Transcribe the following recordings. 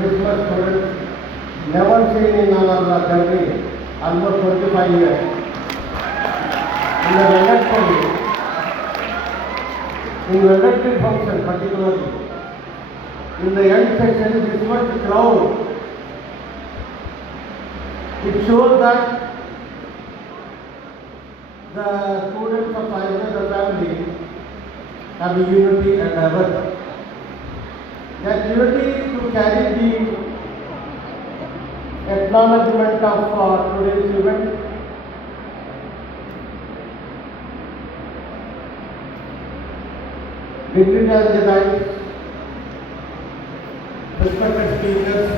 this much students never seen in our journey, almost 25 years. In the elected function particularly, in the end session, this much crowd, it shows that the students of Ayurveda family have unity and ever. That unity to carry the acknowledgement of today's event. Dignitaries, respected speakers,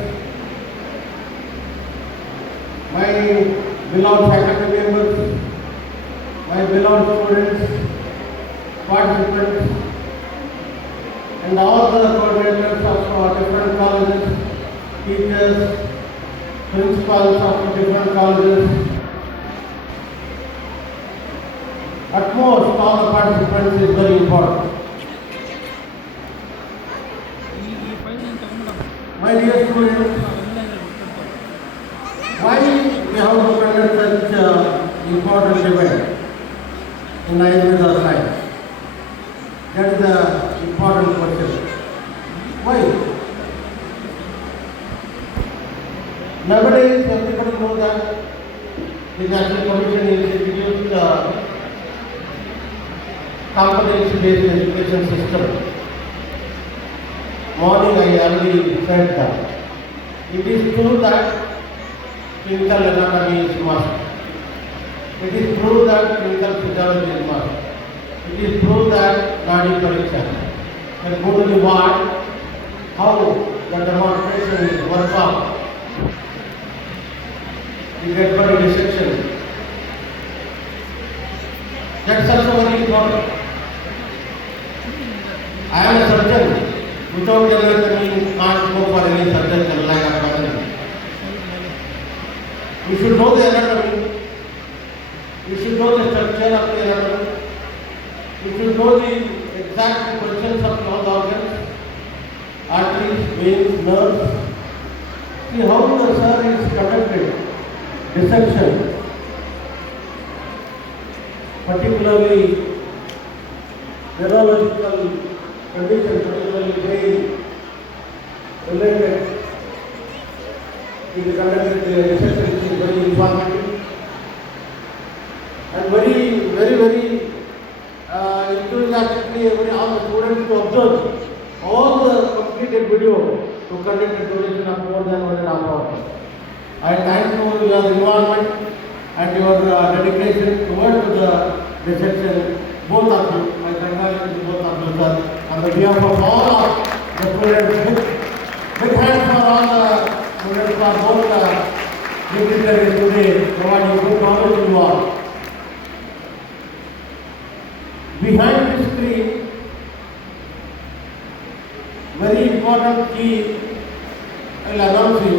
my beloved faculty members, my beloved students, participants, and all the coordinators of different colleges, teachers, principals of different colleges, at most all the participants is very important. My dear students, why we have to conduct such important event in Ayurveda science? That is the important question. Why? Nowadays, everybody knows that the National Commission is introduced competency-based education system. Morning I already said that. It is true that clinical anatomy is must. It is true that clinical physiology is must. It is true that Nadi Pariksha. And go to the ward, how the demonstration is worked out. You get body dissection. That's also very important. I am a surgeon. Without anatomy, can't go for any surgeon like a person. You should know the anatomy. You should know the structure of the anatomy. You should know the exact positions of all the organs, arteries, veins, nerves. See how the sir is conducted. Dissection, particularly neurological condition, particularly brain related, is conducted dissection, which is very informative and very enthusiastically all the students to observe all the completed video to conduct a duration of more than 1.5 hours. I thank you for your involvement and your dedication towards the dissection, both of you. I congratulate both of you, sir. On behalf of all of the students, big hands for all the students for both the dignitaries today, providing good knowledge to you all. Behind the screen, very important key I will announce you.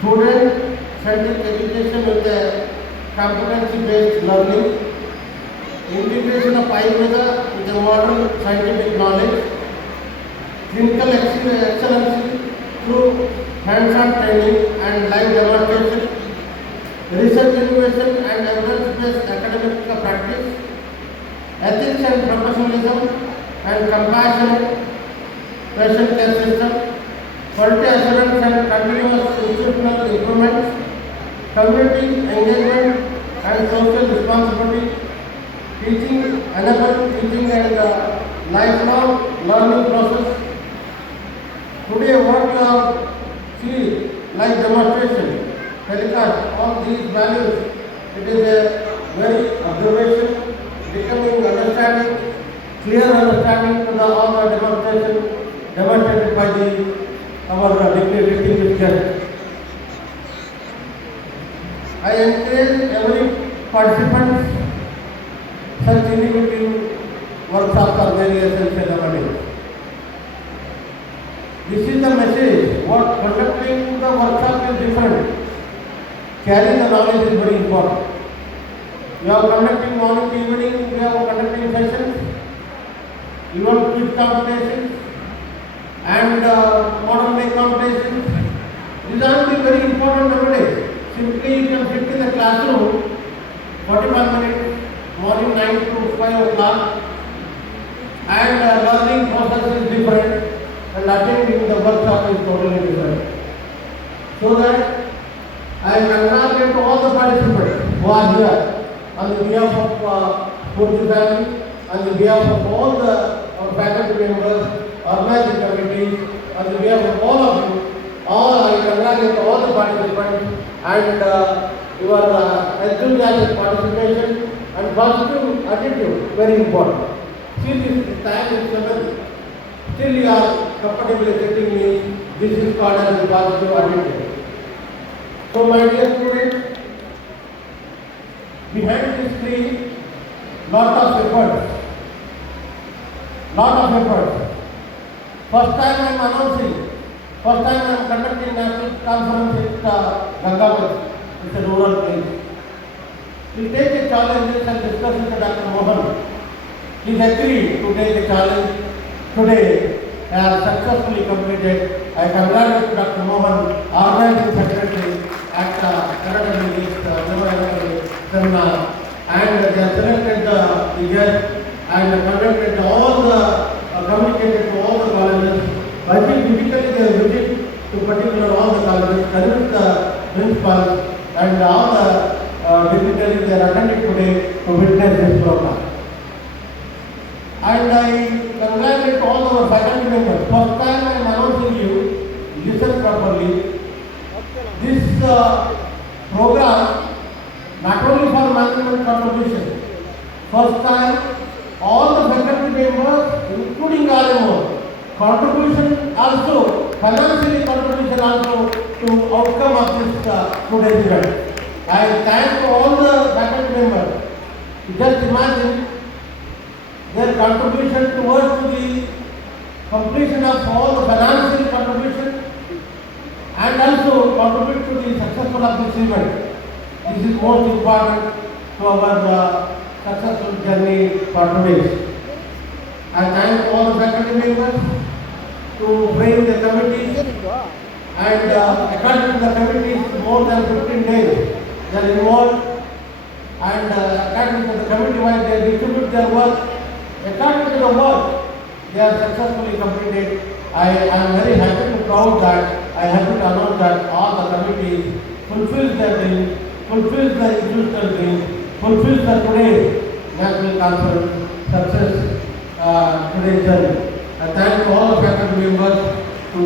Student-centric education with a competency-based learning, integration of Ayurveda with a modern scientific knowledge, clinical excellence through hands-on training and live demonstration, research innovation and evidence-based academic practice, ethics and professionalism and compassionate patient care system, quality assurance and continuous institutional improvements, community engagement and social responsibility, teaching, enable teaching and lifelong learning process. Today what you have seen, like demonstration, telecast, all these values, it is a very observation, becoming understanding, clear understanding to all the demonstration demonstrated by our distinguished guest. I encourage every participant such innovative workshops are very essential nowadays. This is the message. What conducting the workshop is different. Carrying the knowledge is very important. We are conducting morning to evening, we are conducting sessions, even quiz competitions, and modern day competitions. These are very important nowadays. Simply you can sit in the classroom 45 minutes, morning 9 to 5 o'clock, and learning process is different and attending the workshop is totally different. So that I congratulate all the participants who are here on the behalf of Spurti family, on the behalf of all the faculty members, organizing committees, on the behalf of all of you. I congratulate all the participants and your enthusiastic participation and positive attitude, very important. See, this time is 7. Still you are comfortably sitting me. This is called as a positive attitude. So my dear students, behind this screen, lot of efforts. First time I am announcing, first time I am conducting national conference at Gangavati. It's a rural place. We take a challenge and discuss with Dr. Mohan. He agreed to take a challenge. Today, I have successfully completed. I congratulate Dr. Mohan, organizing secretary at Kannada English seminar, and they have selected the guests and conducted all the communicated to all the colleges. I think typically they visit to particular all the colleges, convince the principals and all the dignitaries they are attending today to witness this program. And I congratulate all our faculty members. First time I am announcing you, listen properly. This program not only for management contribution. First time all the faculty members, including RMO, contribution also, financially contribution also to outcome of this today's event. I thank all the faculty members. Just imagine their contribution towards the completion of all the financial contribution and also contribute to the successful of this event. This is most important to our successful journey for today. I thank all the faculty members to frame the committees, and according to the committees, more than 15 days they are involved, and according to the committee wise they distribute their work. According to the work they are successfully completed. I am very happy and proud that I have to announce that all the committees fulfills their dream, fulfills the institutional dream, fulfills the today's national conference success today's journey. I thank all the faculty members to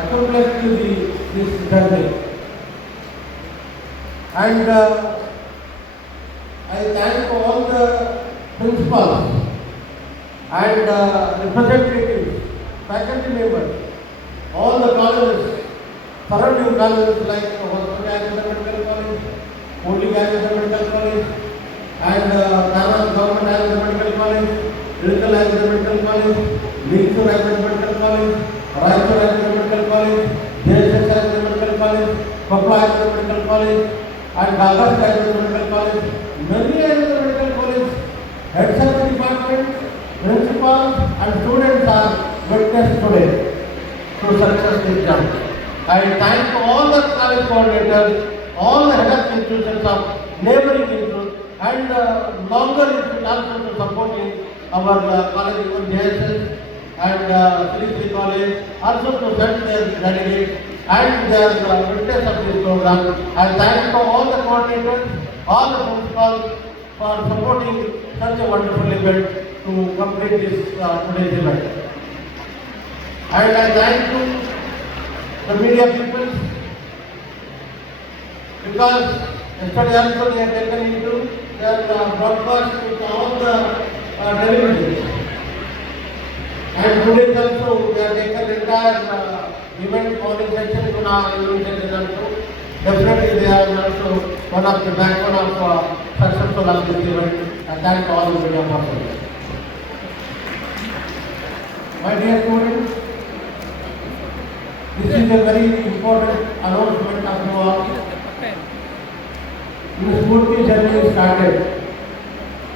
accomplish this journey. And I thank all the principals and representatives, faculty members, all the colleges, surrounding colleges like Hospital Medical College, Holy Medical College, and Karnataka Government Medical College, Medical Medical College, Mysore Medical College, Raichur Medical College, JSS Medical College, Koppal Medical College, and August Medical College, many medical colleges, heads of the department, principals and students are witness today to success this journey. I thank all the college coordinators, all the head of institutions of neighboring institutions and longer institutions also to supporting our college, even JSS and Sri College, also to send their delegates and their witness of this program. I thank all the coordinators, all the principals for supporting such a wonderful event to complete this today's event. And I thank the media people because yesterday also they have taken into their broadcast with all the televisions. And today also they have taken entire event morning section to our evening section also. Definitely they are also one of the backbone of successful of this event. I thank all the media persons. My dear students, this is a very important announcement of you all. The Spurti journey started.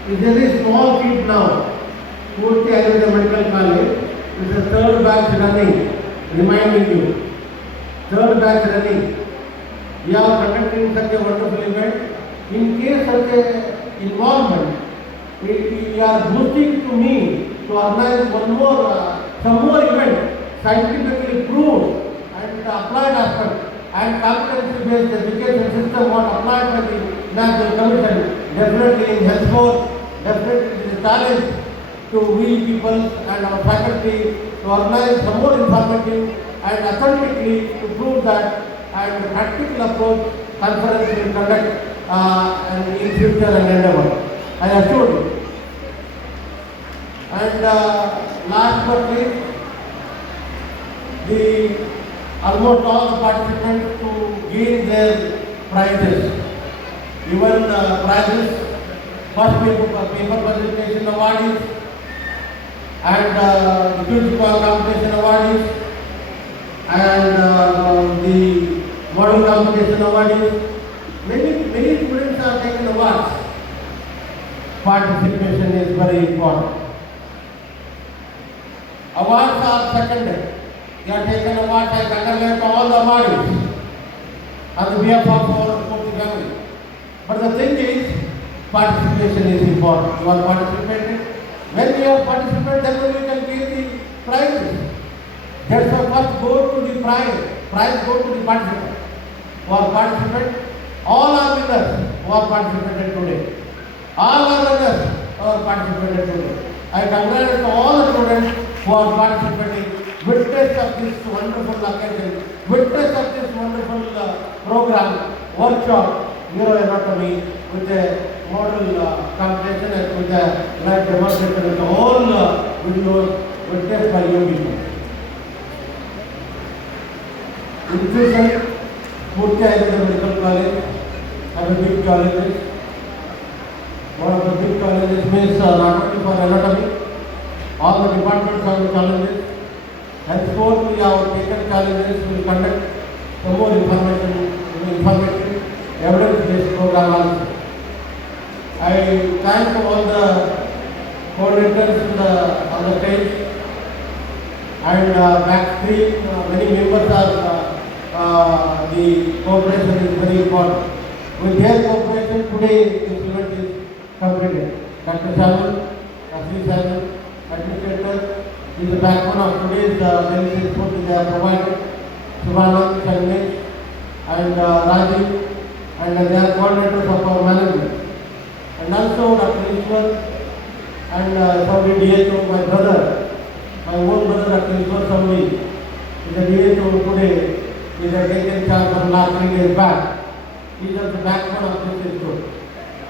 It's a very small kid now. Spurti Ayurveda Medical College. It's the third batch running, reminding you. Third batch running. We are conducting such a wonderful event. In case such a involvement, we are boosting to me to organize some more event, scientifically proved and applied aspect and competency-based education system what applied by the National Commission. Definitely in henceforth, definitely it is a challenge to we people and our faculty to organize some more informative and authentically to prove that and the practical approach conference will conduct and in future and endeavor. I assure you. And last but least, almost all the participants to gain their prizes. Even prizes, first paper presentation awardees and the quiz competition awardees and the model competition awardees. Many students are taking awards. Participation is very important. Awards are secondary. You are taken awards, I congratulate all the awardees on behalf of our Murthy family. But the thing is, participation is important. You are participating. When you are participating, then only you can get the prizes. That's why first go to the prize. Prize go to the participant. Who are participant, all are winners who are participated today. All are winners who are participated today. I congratulate all the students who are participating, witness of this wonderful occasion, witness of this wonderful program, workshop, neuroanatomy with a model competition and with a live demonstration with all videos witnessed by you people. Institution, Murthy Ayurveda Medical College, and a big colleges. One of the big colleges means not only for anatomy, all the departments have the challenges. Henceforth, we have taken challenges, we will conduct some more informative, evidence-based program also. I thank all the coordinators on the stage and backstage. Many members are the cooperation is very important. With their cooperation, today this event is completed. Dr. Samuel, Asli Samuel, administrator, is the backbone of today's Delhi Sport. They have provided Subhanand, Shanmesh and Rajiv, and they are coordinators of our management. And also Dr. Ishwar and Saudi DHO, my brother, my own brother Dr. Ishwar Saudi, is the DHO today. He has taken charge from last 3 days back. He is the backbone of this institute.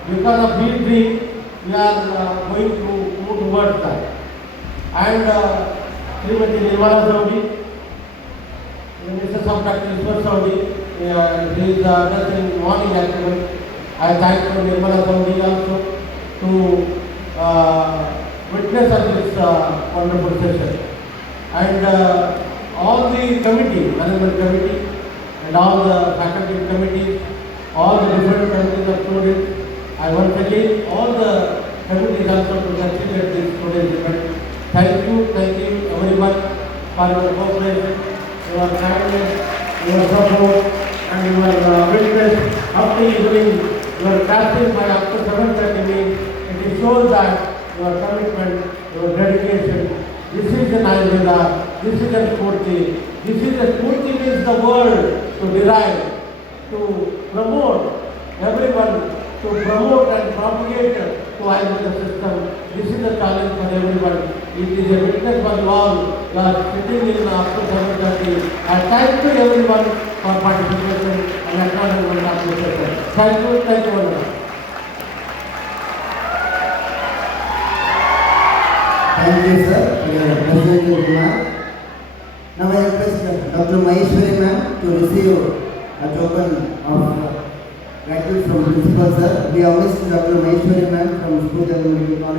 Because of these dreams, we are going to move towards that. And Srimati Nirmala Saudi, Mrs. of Dr. Ishwar Saudi, he is just in morning actually. I thank Nirmala Saudi also to witness of this wonderful session. And all the committee, management committee, and all the faculty committees, all the different committees of students, I once again all the committees also to consider this today's event. Thank you everyone for your cooperation, your kindness, your support, and your witness after evening, your casting by after 7:30. It shows that your commitment, your dedication. This is an Ayurveda, this is a Spurti. This is a Spurti means the word to derive, to promote everyone, to promote and propagate to Ayurveda system. This is a challenge for everyone. It is a witness for you all. You are sitting in after 7:30. I thank you everyone for participation and acknowledgement of this session. Thank you very much. Thank you, sir, for your presentation remark. Now I request Dr. Maheshwari ma'am to receive a token of gratitude from principal, sir. We have missed Dr. Maheshwari ma'am from School Development College.